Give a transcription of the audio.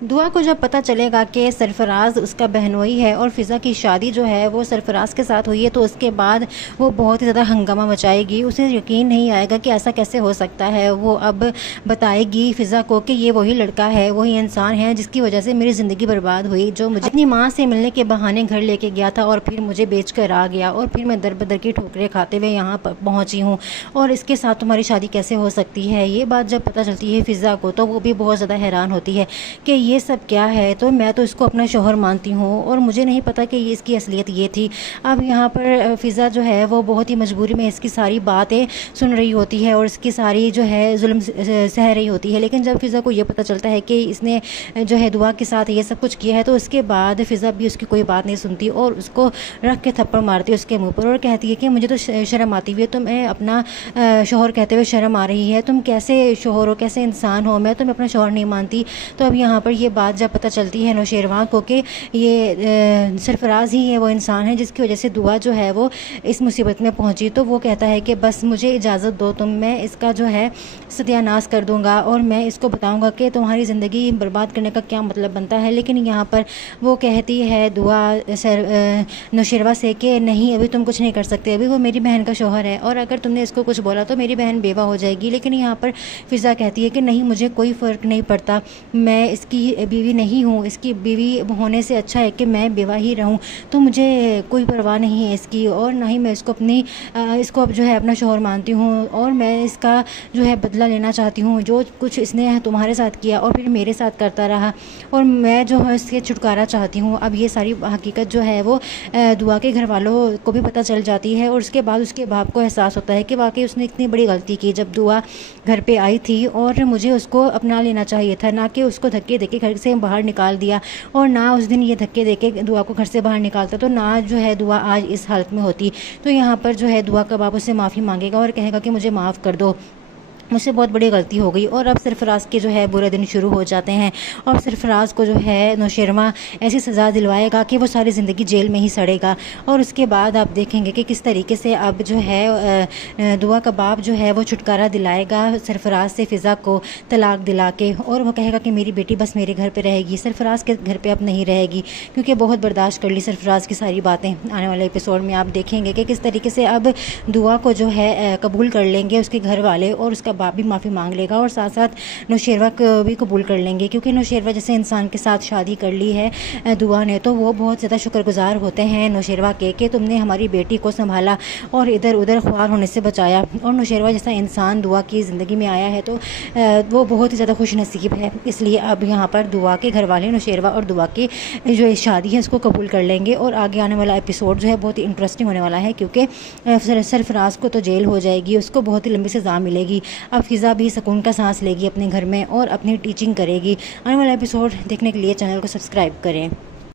दुआ को जब पता चलेगा कि सरफराज उसका बहनोई है और फ़िज़ा की शादी जो है वो सरफराज के साथ हुई है, तो उसके बाद वो बहुत ही ज़्यादा हंगामा मचाएगी। उसे यकीन नहीं आएगा कि ऐसा कैसे हो सकता है। वो अब बताएगी फ़िज़ा को कि ये वही लड़का है, वही इंसान है जिसकी वजह से मेरी ज़िंदगी बर्बाद हुई, जो मुझे अपनी माँ से मिलने के बहाने घर लेके गया था और फिर मुझे बेच कर आ गया, और फिर मैं दर बदर की ठोकरें खाते हुए यहाँ पर पहुँची हूँ, और इसके साथ तुम्हारी शादी कैसे हो सकती है। ये बात जब पता चलती है फ़िज़ा को, तो वो भी बहुत ज़्यादा हैरान होती है कि ये सब क्या है। तो मैं तो इसको अपना शौहर मानती हूँ और मुझे नहीं पता कि ये इसकी असलियत ये थी। अब यहाँ पर फ़िज़ा जो है वो बहुत ही मजबूरी में इसकी सारी बातें सुन रही होती है और इसकी सारी जो है जुल्म सह रही होती है। लेकिन जब फ़िज़ा को ये पता चलता है कि इसने जो है दुआ के साथ ये सब कुछ किया है, तो उसके बाद फ़िज़ा भी उसकी कोई बात नहीं सुनती और उसको रख के थप्पड़ मारती है उसके मुँह पर और कहती है कि मुझे तो शर्म आती हुई है, तुम्हें अपना शौहर कहते हुए शर्म आ रही है, तुम कैसे शौहर हो, कैसे इंसान हो, मैं तुम्हें अपना शौहर नहीं मानती। तो अब यहाँ पर ये बात जब पता चलती है नौशेरवां को कि ये सरफराज ही है वो इंसान है जिसकी वजह से दुआ जो है वो इस मुसीबत में पहुंची, तो वो कहता है कि बस मुझे इजाज़त दो तुम, मैं इसका जो है सत्यानाश कर दूंगा और मैं इसको बताऊंगा कि तुम्हारी ज़िंदगी बर्बाद करने का क्या मतलब बनता है। लेकिन यहाँ पर वो कहती है दुआ नौशेरवा से कि नहीं, अभी तुम कुछ नहीं कर सकते, अभी वो मेरी बहन का शौहर है और अगर तुमने इसको कुछ बोला तो मेरी बहन बेवा हो जाएगी। लेकिन यहाँ पर फ़िज़ा कहती है कि नहीं, मुझे कोई फ़र्क नहीं पड़ता, मैं इसकी बीवी नहीं हूँ, इसकी बीवी होने से अच्छा है कि मैं बेवा ही रहूँ, तो मुझे कोई परवाह नहीं है इसकी, और ना ही मैं इसको इसको अब जो है अपना शौहर मानती हूँ और मैं इसका जो है बदला लेना चाहती हूँ, जो कुछ इसने तुम्हारे साथ किया और फिर मेरे साथ करता रहा, और मैं जो है इससे छुटकारा चाहती हूँ। अब ये सारी हकीकत जो है वो दुआ के घर वालों को भी पता चल जाती है और उसके बाद उसके बाप को एहसास होता है कि वाकई उसने इतनी बड़ी गलती की जब दुआ घर पे आई थी, और मुझे उसको अपना लेना चाहिए था, ना कि उसको धक्के देके घर से बाहर निकाल दिया। और ना उस दिन ये धक्के देके दुआ को घर से बाहर निकालता तो ना जो है दुआ आज इस हालत में होती। तो यहाँ पर जो है दुआ का बाप उससे माफ़ी मांगेगा और कहेगा कि मुझे माफ़ कर दो, मुझसे बहुत बड़ी गलती हो गई। और अब सरफराज के जो है बुरे दिन शुरू हो जाते हैं और सरफराज को जो है नौशेरवा ऐसी सज़ा दिलवाएगा कि वो सारी ज़िंदगी जेल में ही सड़ेगा। और उसके बाद आप देखेंगे कि किस तरीके से अब जो है दुआ का बाप जो है वो छुटकारा दिलाएगा सरफराज से फ़िज़ा को तलाक दिला के, और वो कहेगा कि मेरी बेटी बस मेरे घर पर रहेगी, सरफराज के घर पर अब नहीं रहेगी, क्योंकि बहुत बर्दाश्त कर ली सरफराज की सारी बातें। आने वाले एपिसोड में आप देखेंगे कि किस तरीके से अब दुआ को जो है कबूल कर लेंगे उसके घर वाले, और उसका बाप भी माफ़ी मांग लेगा और साथ साथ नौशेरवा को भी कबूल कर लेंगे, क्योंकि नौशेरवा जैसे इंसान के साथ शादी कर ली है दुआ ने, तो वो बहुत ज़्यादा शुक्रगुजार होते हैं नौशेरवा के कि तुमने हमारी बेटी को संभाला और इधर उधर ख्वार होने से बचाया। और नौशेरवा जैसा इंसान दुआ की ज़िंदगी में आया है तो वो बहुत ही ज़्यादा खुश नसीब है। इसलिए अब यहाँ पर दुआ के घर वाले नौशेरवा और दुआ की जो शादी है उसको कबूल कर लेंगे। और आगे आने वाला एपिसोड जो है बहुत ही इंटरेस्टिंग होने वाला है, क्योंकि सरफराज को तो जेल हो जाएगी, उसको बहुत ही लंबी सज़ा मिलेगी। अब फ़िज़ा भी सुकून का सांस लेगी अपने घर में और अपनी टीचिंग करेगी। आने वाला एपिसोड देखने के लिए चैनल को सब्सक्राइब करें।